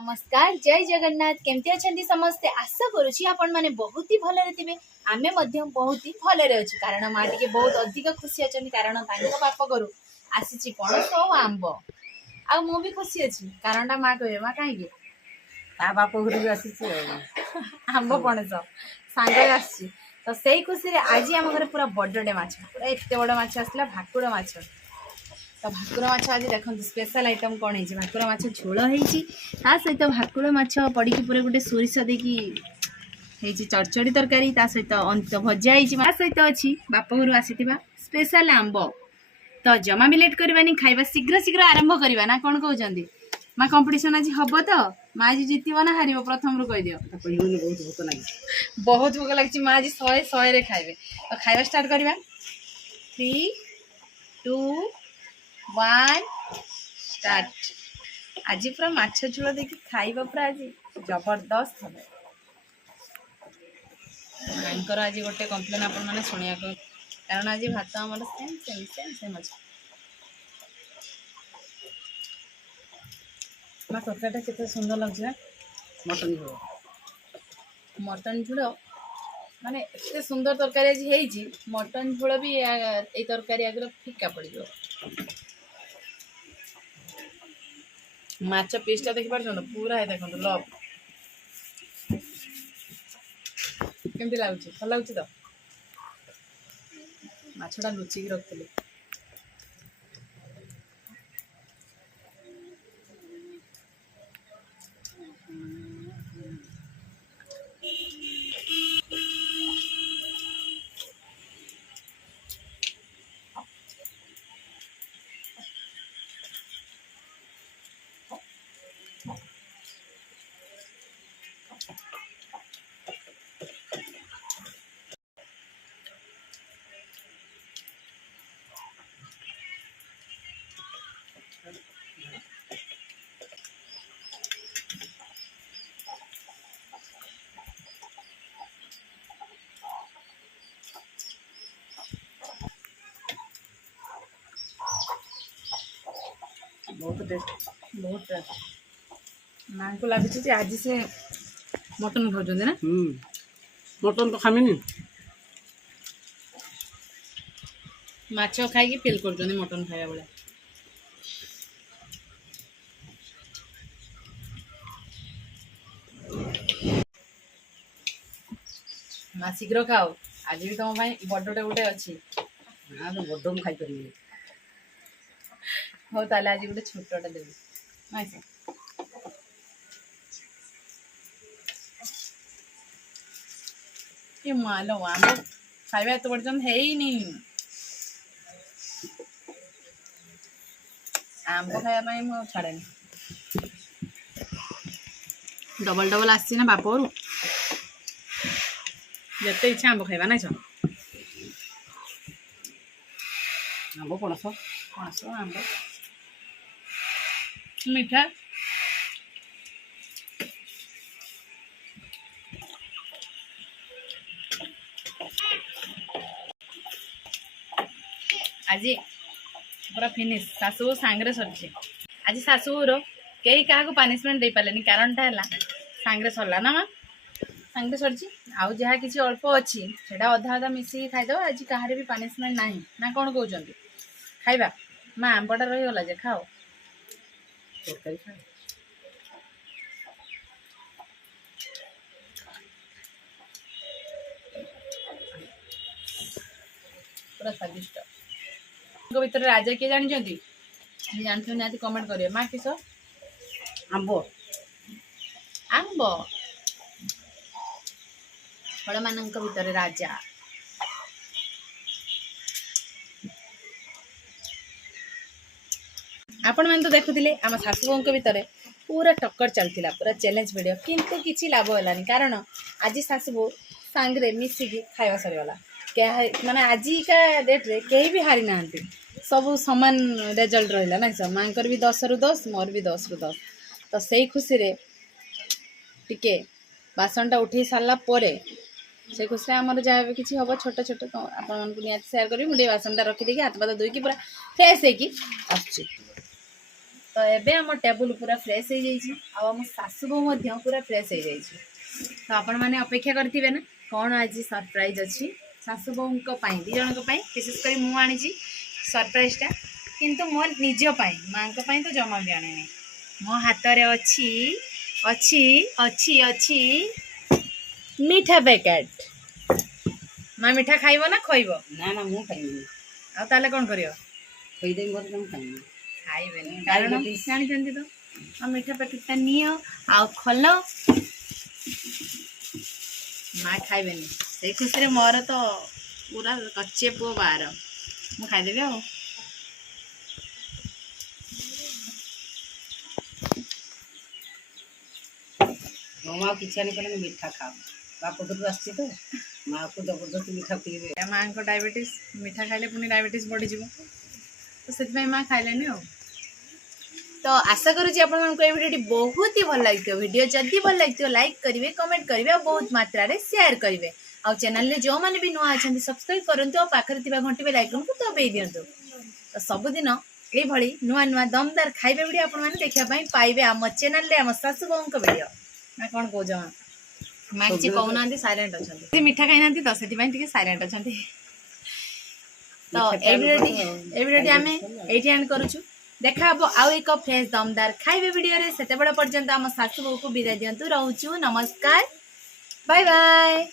नमस्कार जय जगन्नाथ केमती अच्छा समस्ते आशा करुँची आपण मैंने बहुत ही भलरे थे आम बहुत ही भलरे अच्छे कारण माँ टे बहुत अधिक खुशी अच्छा कारण बाप घर आसी पणस और आंब आ मु भी खुशी अच्छी कारण माँ कहे माँ कहीं बाप घर भी आसी आंब पणस सांगे आसी तो से खुशी आज आम घर पूरा बड़े माछ पूरा एत बड़ माछ आसला भाकुड़ माछ तो भाकुर माछ आज देखो स्पेशल आइटम कौन है भाकुर माछ झोल होती सहित भाकुर माछ पड़ी पूरा गोटे सोरिष देकी चरचड़ी तरकारी सहित अंत भजा होती सहित अच्छी बाप घर आसी स्पेशल आंब तो जमा भी लेट करवानी खाइबा शीघ्र शीघ्र आरंभ करवा ना कौन कहते माँ कंपटीशन आज हम तो माँ आज जीतब ना हार प्रथम रू कहीदिव बहुत भोक लगी माँ आज 100 खाइबे तो खाइबा स्टार्ट करवा 3 2 1 स्टार्ट आज पूरा माछ झोल देखी खाइबा पूरा आज जबरदस्त हम मांकर आज गोटे कम्प्लेन आपण मैंने शुणा कारण आज भात आमर सेम सेम सेम सेम अच्छे माँ तरकारी केते सुंदर लगे मटन झोल मटन झोल माने एते सुंदर तरकारी आज हेजी मटन झोल भी ए तरकारी आगे फिका पड़ माछ पीसटा देखी पार पूरा है देखो लव केमती लगुच भल लगुच तो माछटा लुचिकी रखी बहुत टेस्ट बहुत टेस्ट माँ को लगुच आज से मटन खाऊँ ना मटन तो खामिनी माछ खाई फिल कर मटन खाया बेले माँ शीघ्र खाओ आज भी तुम बड़टे गोटे अच्छी तो बड़ मुझे खाई हो ताले आज गोटे छोटे देवी माइस ये मालो आम खाइबा एत पर्यटन है आंब खायापाई मु छाड़े डबल डबल आसी ना बाप रू जिते इच्छा आंब खाइबा ना आंब पणस पणस आंब मीठा आज पूरा फिनिश सासू सांगे सर आज सासूर कई क्या पनिशमेंट दे पारे कारण सांगे सरला ना माँ सांगे सरची आउ जहाँ किसी अल्प अच्छी से अधा अधा मिसिकी खाईद आज कहार भी पनिशमेंट ना ना कौन कहते खाइबा माँ आंबटा रहीगला जे खाओ तरकारी खा पूरा स्वादिष्ट भीतर राजा किए जानते जानते निहाती कमेंट करेंगे माँ किस आंब आंब फल मान भीतर राजा आपण मैंने तो देखुले आम शाशु भितर पूरा टक्कर चलता पूरा चैलेंज वीडियो किंतु किसी लाभ है कारण आज शाशु सांगे मिसिकी खावा सरीगला क्या माने आजिका डेट रे कहीं भी हारी ना सब सामान रिजल्ट रहा ना सर माँ भी 10 रु 10 मोर भी 10 रु 10 तो से खुशी रे टिके बासनटा उठे सारा से खुशी आमर जहाँ भी किसी हम छोट छोट तो आपको निहाती सेयार करी मुझे बासनटा रखीदे हाथ पात धोईकी पूरा फ्रेश होगी आसुची तो एबे आम टेबुल पूरा फ्रेश हो जाइए आम सासु बो मध्य पूरा फ्रेश हो जाइए तो आपण मैंने अपेक्षा करथिबे ना कौन आज सरप्राइज अच्छी सासु बों दी जन विशेषकर मुझे सरप्राइजटा किंतु मो निज माँ तो जमा भी आने मो हाथ रे अच्छी अच्छी अच्छी अच्छी मीठा पैकेट माँ मीठा खाइब ना खोइब ना ना मु खाइबी आ ताले कौन करियो खोइदेबी बोले तुम खाइबी खाइबेनी कारण जानी तो आ मीठा पैकेटटा नियो आ खोलो माँ खाइबेनी से खुशी मोर तो पूरा कच्चे पुओ बाहर मु खाइदेबी आ ମୋ ମାଆ କିଛି ଆଣି କହିଲେ ମିଠା ଖାଅ ବାପ ଘରୁ ଆସିଛି ତ ମାଆକୁ ଜବରଦସ୍ତି ମିଠା ପିଇବେ माँ को डायबिटीज मीठा खाइले पुणी डायबिटीज बढ़ी तो से माँ खाइलेनी आ तो आशा करुँची आपको ये भिडियो बहुत ही भल लगे भिडियो जदि भल लगे लाइक करेंगे कमेंट करेंगे और बहुत मात्रा रे शेयर करेंगे आउ चैनल जो मैंने भी नुआ अच्छा सब्सक्राइब करूँ और पाखे घंटी बेल आइकन को दबाई दिंतु तो सबुदिन ये नुआ नुआ दमदार खाइबे भिडियो आपने देखापी पाइबे आम चैनल आम सासु बों भिडियो ना कौन कौच माँ किसी कहना साइलेंट अच्छा मीठा खाई ना तो से साइलेंट अच्छा तो ये भिडियो आम ये एंड करुचु देखा हम आउ एक फ्रेश दमदार खाइबे भिडियो से पर्यंत आम सासु बो को विदाय दिंतु रोचु नमस्कार बाय बाय।